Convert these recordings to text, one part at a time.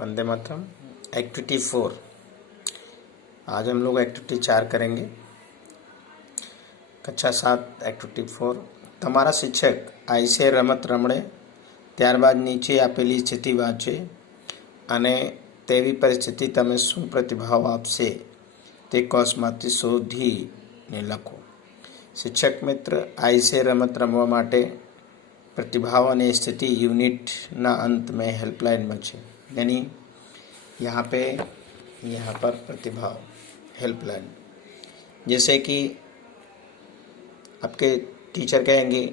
Vande Mataram. Activity 4, आज हम लोग एक्टिविटी 4 करेंगे। कक्षा 7 एक्टिविटी 4। તમારા શિક્ષક આઈસે રમત રમણે, ત્યારબાદ નીચે આપેલી સ્થિતિ વાંચે અને તેવી પરિસ્થિતિ તમે શું પ્રતિભાવ આપશે તે કોષમાંથી શોધીને લખો। શિક્ષક મિત્ર આઈસે રમત રમવા માટે प्रतिभाव અને स्थिति यूनिट ना अंत में हेल्पलाइन में है, यानी यहाँ पर प्रतिभाव हेल्पलाइन। जैसे कि आपके टीचर कहेंगे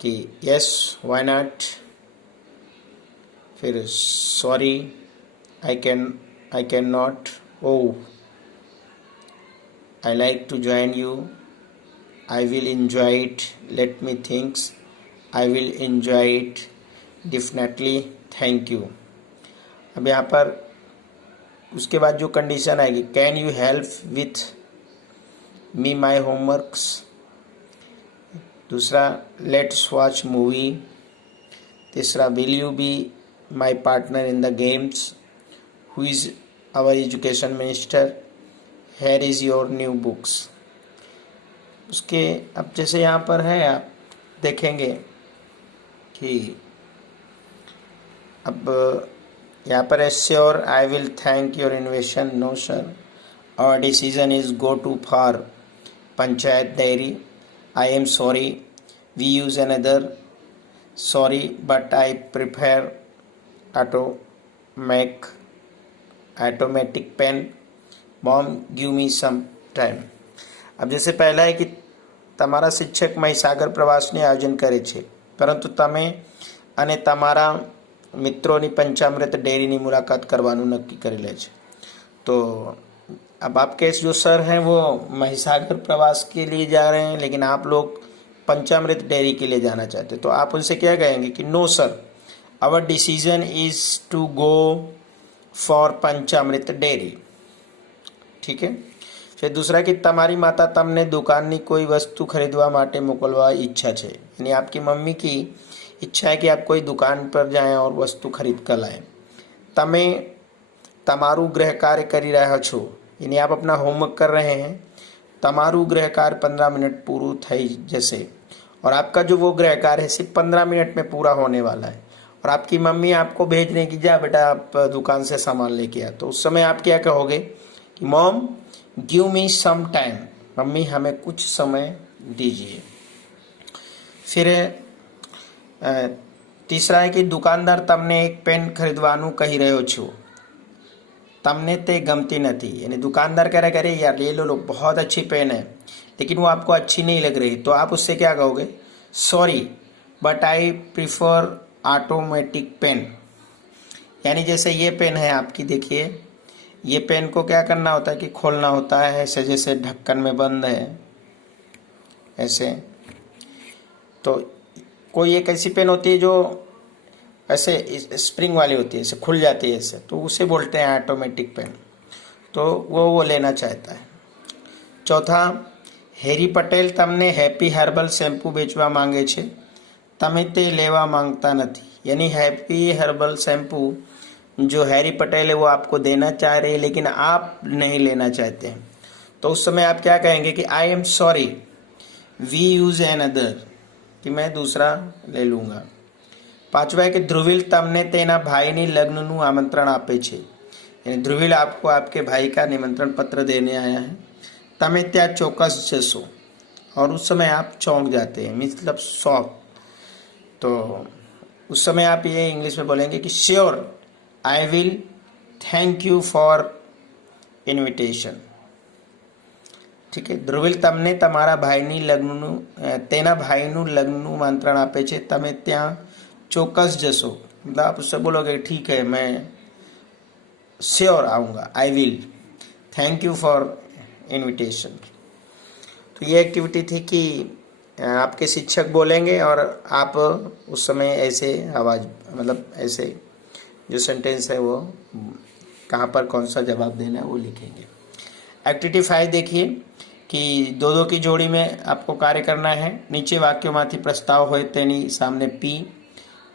कि यस व्हाई नॉट, फिर sorry I can not, oh I like to join you, I will enjoy it, let me thinks, I will enjoy it, definitely, thank you. अब यहाँ पर उसके बाद जो कंडीशन आएगी, can you help with me my homeworks. दूसरा, let's watch movie. तीसरा, will you be my partner in the games, who is our education minister, here is your new books. उसके अब जैसे यहाँ पर है, आप देखेंगे कि अब यहाँ पर है sure I will thank your invitation, no sir, our decision is go to for panchayat dairy, I am sorry, we use another, sorry but I prefer automatic pen, mom give me some time. अब जैसे पहला है कि તમારા શિક્ષક મહીસાગર પ્રવાસની આયોજન કરે છે, પરંતુ તમે અને તમારા મિત્રોની પંચામૃત ડેરીની મુલાકાત કરવાનું નક્કી કરી લે છે। तो अब आपके जो सर हैं वो महीसागर प्रवास के लिए जा रहे हैं, लेकिन आप लोग पंचामृत डेयरी के लिए जाना चाहते हैं, तो आप उनसे क्या कहेंगे कि no sir, our decision is to go for Panchamrut dairy. ठीक है। फिर दूसरा कि તમારી માતા તમને દુકાનની કોઈ વસ્તુ ખરીદવા માટે મોકલવા ઈચ્છા છે, यानी आपकी मम्मी की इच्छा है कि आप कोई दुकान पर जाएं और वस्तु खरीद कर लाएं। તમે તમારું ગૃહ કાર્ય કરી રહ્યા છો, यानी आप अपना होमवर्क कर रहे हैं। તમારું गृह कार्य 15 मिनट पूरा થઈ जैसे, और आपका जो वो गृह कार्य है सिर्फ 15 मिनट में पूरा होने वाला है, और आपकी मम्मी आपको भेज रही कि जा बेटा आप दुकान से सामान लेके आ, तो उस समय आप क्या कहोगे कि mom give me some time, मम्मी हमें कुछ समय दीजिए। फिर तीसरा है कि दुकानदार તમને एक पेन खरीदવાનું કહી રહ્યો છો, તમને તે ગમતી નથી, यानी दुकानदार कह रहा है अरे यार ये लो बहुत अच्छी पेन है, लेकिन वो आपको अच्छी नहीं लग रही, तो आप उससे क्या कहोगे, sorry but I prefer automatic pen. यानी जैसे ये पेन है आपकी, देखिए ये पेन को क्या करना होता है कि खोलना होता है ऐसे, जैसे ढक्कन में बंद है ऐसे। तो कोई एक ऐसी पेन होती है जो ऐसे स्प्रिंग वाली होती है, ऐसे खुल जाती है ऐसे, तो उसे बोलते हैं ऑटोमेटिक पेन, तो वो लेना चाहता है। चौथा, हेरी पटेल તમને हैप्पी हर्बल शैम्पू बेचवा मांगे छे, તમે તે લેવા માંગતા નથી, यानी हैप्पी हर्बल शैम्पू जो हैरी पटेल है वो आपको देना चाह रही है, लेकिन आप नहीं लेना चाहते हैं, तो उस समय आप क्या कहेंगे कि I am sorry, we use another, कि मैं दूसरा ले लूँगा। पांचवा है कि ध्रुविल તમને તેના ભાઈની લગ્નનું આમંત્રણ આપે છે, यानी ध्रुविल आपको आपके भाई का निमंत्रण पत्र देने आया है, તમે ત્યાં ચોક્કસ જશો, और उस समय आप चौंक जाते हैं, मतलब शॉक। तो उस समय आप ये इंग्लिश में बोलेंगे कि sure I will, thank you for invitation. ठीक है। ધ્રુવિલ તમને તમારા ભાઈની લગ્નનું તેના ભાઈનું લગ્નનું આમંત્રણ આપે છે, તમે ત્યાં ચોક્કસ જશો, मतलब आप उससे बोलोगे ठीक है मैं श्योर आऊँगा, आई will, thank you for invitation. तो ये एक्टिविटी थी कि आपके शिक्षक बोलेंगे और आप उस समय ऐसे आवाज़, मतलब ऐसे जो सेंटेंस है वो कहाँ पर कौन सा जवाब देना है वो लिखेंगे। एक्टिविटी 5 देखिए कि 2-2 की जोड़ी में आपको कार्य करना है। नीचे वाक्यों माथी प्रस्ताव होय तेनी सामने पी,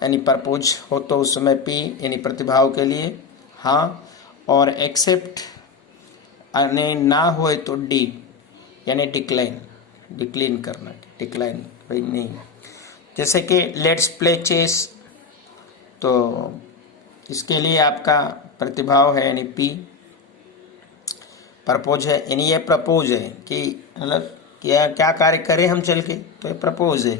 यानी प्रपोज हो तो उस समय पी यानी प्रतिभाव के लिए हाँ, और एक्सेप्ट यानी ना हो तो डी यानी डिक्लाइन, डिक्लाइन करना, डिक्लाइन भाई नहीं। जैसे कि लेट्स प्ले चेस, तो इसके लिए आपका प्रतिभाव है यानी पी, प्रपोज है यानी ये प्रपोज है कि मतलब क्या क्या कार्य करें हम चल के, तो ये प्रपोज है।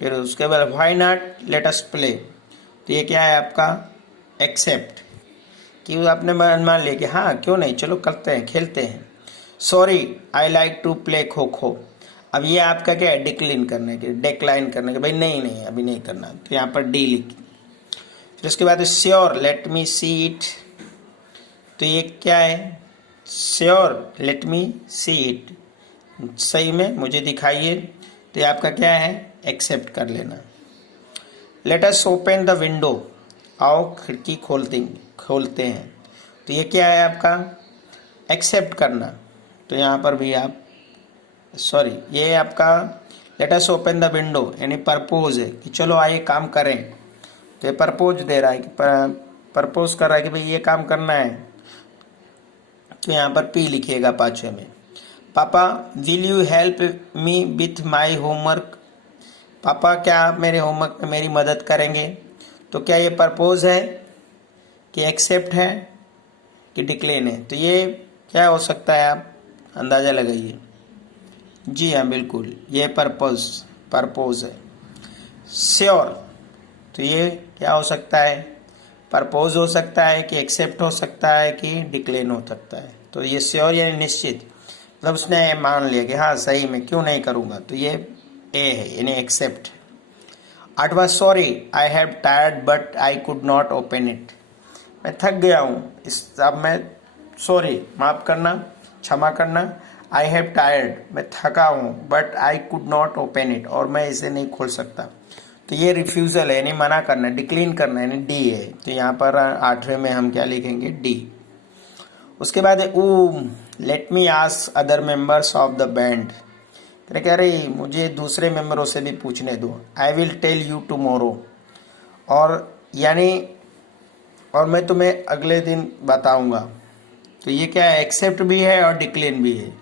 फिर उसके बाद why not let us play, तो ये क्या है आपका एक्सेप्ट, कि आपने मान लिया कि हाँ क्यों नहीं चलो करते हैं खेलते हैं। Sorry I like to play kho kho, अब ये आपका क्या है डिक्लाइन करने के, डिक्लाइन करने के, भाई नहीं नहीं अभी नहीं करना, तो यहाँ पर डी लिख। फिर उसके बाद sure let me see it, तो ये क्या है sure let me see it, सही में मुझे दिखाइए, तो ये आपका क्या है एक्सेप्ट कर लेना। Let us open the window, आओ खिड़की खोलते हैं, तो ये क्या है आपका एक्सेप्ट करना, तो यहाँ पर भी आप सॉरी ये आपका let us open the window यानी परपोज है कि चलो आइए काम करें, तो ये परपोज दे रहा है कि परपोज कर रहा है कि भाई ये काम करना है, तो यहाँ पर पी लिखिएगा पाँचवें में। पापा will you help me with my homework, पापा क्या आप मेरे होमवर्क में मेरी मदद करेंगे, तो क्या ये परपोज है कि एक्सेप्ट है कि डिक्लेन है, तो ये क्या हो सकता है आप अंदाज़ा लगाइए। जी हाँ बिल्कुल ये परपोज है। श्योर, तो ये क्या हो सकता है परपोज हो सकता है कि एक्सेप्ट हो सकता है कि डिक्लेन हो सकता है, तो ये श्योर यानी निश्चित, मतलब उसने मान लिया कि हाँ सही में क्यों नहीं करूँगा, तो ये ए है यानी एक्सेप्ट। आठवां sorry I have tired but I could not open it, मैं थक गया हूँ इस अब मैं सॉरी माफ़ करना क्षमा करना, आई हैव टायर्ड मैं थका हूँ, but I could not open it और मैं इसे नहीं खोल सकता, तो ये रिफ्यूज़ल है यानी मना करना, डिक्लाइन करना यानी डी है, तो यहाँ पर आठवें में हम क्या लिखेंगे डी। उसके बाद let me ask other members of the band, तो कह रही मुझे दूसरे मेंबरों से भी पूछने दो, I will tell you tomorrow, और यानी और मैं तुम्हें अगले दिन बताऊंगा, तो ये क्या है एक्सेप्ट भी है और डिक्लेन भी है,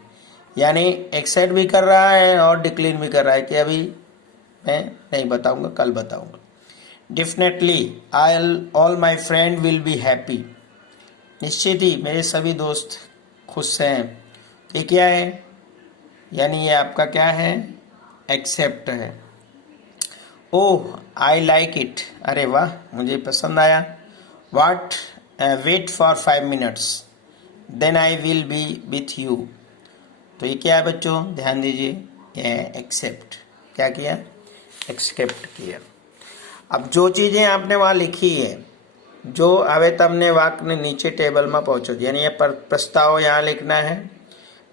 यानी एक्सेप्ट भी कर रहा है और डिक्लेन भी कर रहा है कि अभी मैं नहीं बताऊंगा कल बताऊंगा। Definitely all my friend will be happy, निश्चित ही मेरे सभी दोस्त खुश हैं, ये क्या है यानी ये आपका क्या है एक्सेप्ट है। ओह आई लाइक इट, अरे वाह मुझे पसंद आया। What wait for 5 minutes then I will be with you, तो ये क्या है बच्चों ध्यान दीजिए ये एक्सेप्ट, क्या किया एक्सेप्ट किया। अब जो चीज़ें आपने वहाँ लिखी है जो હવે તમને વાક્યને नीचे टेबल में पहुँचो, यानी ये प्रस्ताव यहाँ लिखना है,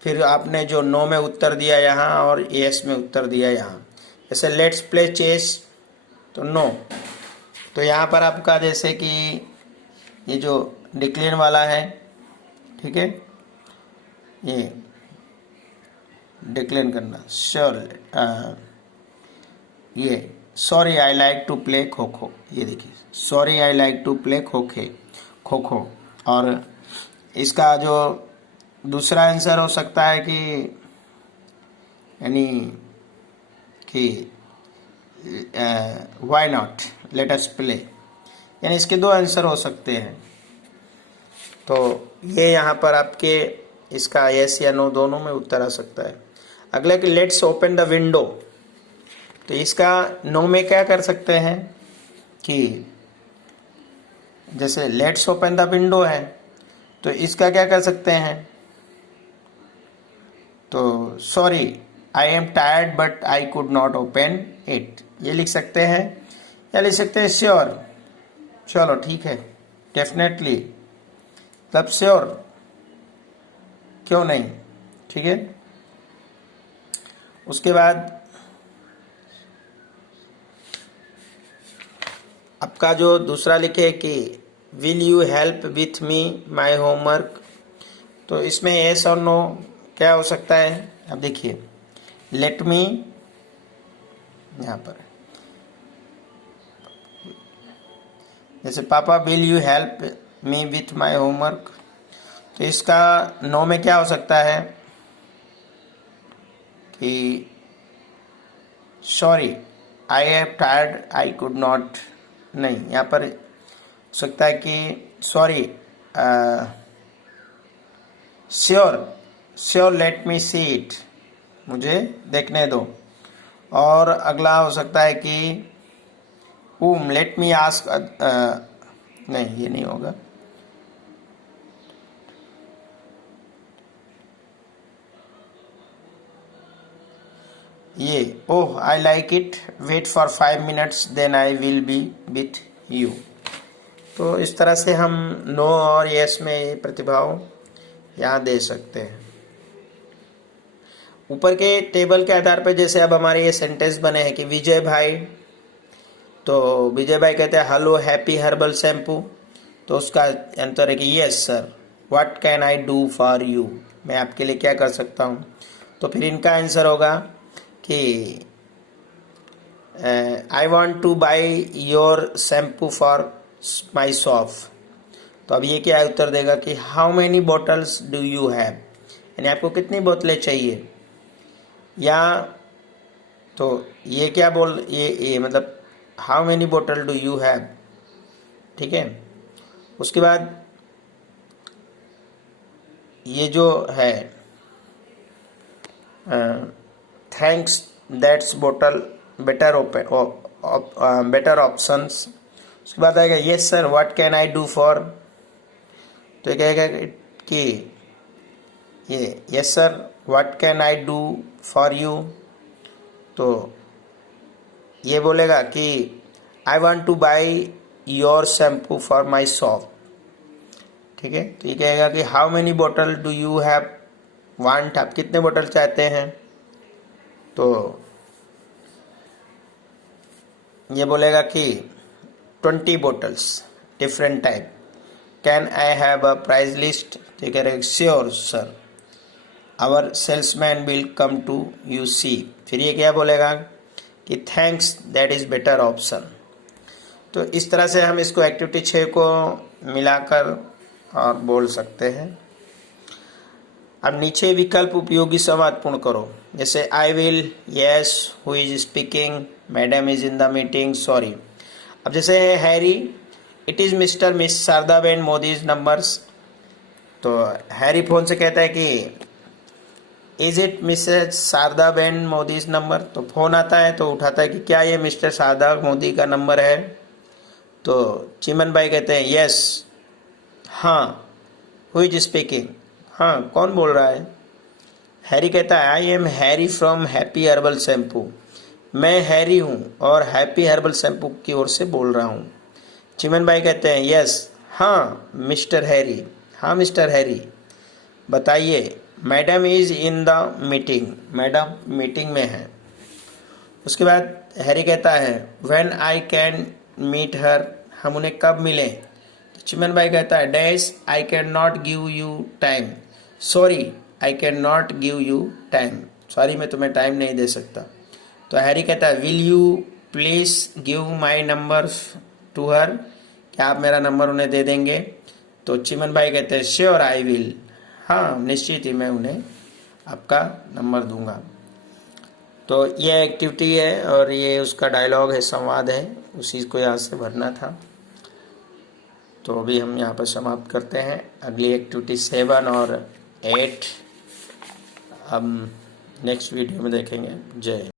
फिर आपने जो नो में उत्तर दिया यहाँ और यस में उत्तर दिया यहाँ, जैसे लेट्स प्ले चेस तो नो, तो यहाँ पर आपका जैसे कि ये जो डिक्लेन वाला है ठीक है ये डिक्लेन करना श्योर, ये sorry I like to play kho kho, ये देखिए sorry I like to play kho kho, और इसका जो दूसरा आंसर हो सकता है कि यानी कि why not let us play, यानी इसके दो आंसर हो सकते हैं, तो ये यहाँ पर आपके इसका यस या नो दोनों में उत्तर आ सकता है। अगला कि लेट्स ओपन द विंडो, तो इसका नो में क्या कर सकते हैं कि जैसे लेट्स ओपन द विंडो है तो इसका क्या कर सकते हैं, तो sorry I am tired but I could not open it, ये लिख सकते हैं, या लिख सकते हैं श्योर, चलो ठीक है डेफिनेटली, तब श्योर क्यों नहीं, ठीक है। उसके बाद आपका जो दूसरा लिखे कि will you help with me my homework, तो इसमें यस और नो क्या हो सकता है, अब देखिए लेट मी यहाँ पर जैसे पापा will you help me with my homework, तो इसका नो में क्या हो सकता है कि sorry I have tired I could not, नहीं, यहाँ पर हो सकता है कि sorry sure sure let me see it, मुझे देखने दो। और अगला हो सकता है कि लेट मी आस्क, नहीं ये नहीं होगा। ये oh I like it wait for 5 minutes then I will be with you. तो इस तरह से हम नो और यस में प्रतिभाव यहाँ दे सकते हैं। ऊपर के टेबल के आधार पर जैसे अब हमारे ये सेंटेंस बने हैं कि विजय भाई, तो विजय भाई कहते हैं हेलो हैप्पी हर्बल शैम्पू, तो उसका आंसर है कि yes sir what can I do for you, मैं आपके लिए क्या कर सकता हूँ। तो फिर इनका आंसर होगा कि I want two by your shampoo for my shop, तो अब ये क्या उत्तर देगा कि how many bottles do you have, यानी आपको कितनी बोतलें चाहिए। या तो ये क्या बोल ये मतलब हाउ मैनी बोतल डू यू हैव, ठीक है। उसके बाद ये जो है थैंक्स दैट्स बोतल बेटर बेटर ऑप्शंस, उसके बाद आएगा yes sir what can I do for, तो ये कहेगा कि ये yes sir what can I do for you, तो ये बोलेगा कि I want two by your shampoo for my shop, ठीक है। तो ये कहेगा कि हाउ मेनी बोतल डू यू हैव वांट, आप कितने बोतल चाहते हैं, तो ये बोलेगा कि 20 bottles different type, can I have a price list, तो ये कह रहे sure sir our salesman will come to you see, फिर ये क्या बोलेगा कि thanks that is better option. तो इस तरह से हम इसको एक्टिविटी 6 को मिलाकर और बोल सकते हैं। अब नीचे विकल्प उपयोगी संवाद पूर्ण करो, जैसे I will, yes, who is speaking, madam is in the meeting, sorry. अब जैसे है Harry, it is Mr Miss Sharadaben Modi's numbers, तो हैरी फोन से कहता है कि is it Mrs Sharadaben Modi's number, तो फोन आता है तो उठाता है कि क्या ये मिस्टर शारदा मोदी का नंबर है, तो चिमन भाई कहते हैं यस, हाँ, हु इज स्पीकिंग, हाँ कौन बोल रहा है। हैरी कहता है I am Harry from happy herbal shampoo, मैं हैरी हूँ और हैप्पी हर्बल शैम्पू की ओर से बोल रहा हूँ। चिमन भाई कहते हैं यस, हाँ मिस्टर हैरी, हाँ मिस्टर हैरी, बताइए madam is in the meeting, madam meeting में है। उसके बाद हैरी कहता है when I can meet her, हम उन्हें कब मिलें, तो चिमन भाई कहता है dash I can not give you time, sorry I can not give you time, sorry मैं तुम्हें टाइम नहीं दे सकता। तो हैरी कहता है will you please give my number to her, क्या आप मेरा नंबर उन्हें दे देंगे, तो चिमन भाई कहते हैं श्योर आई विल, हाँ निश्चित ही मैं उन्हें आपका नंबर दूंगा। तो ये एक्टिविटी है और ये उसका डायलॉग है, संवाद है, उसी को यहाँ से भरना था। तो अभी हम यहाँ पर समाप्त करते हैं। अगली एक्टिविटी 7 और 8 हम नेक्स्ट वीडियो में देखेंगे। जय।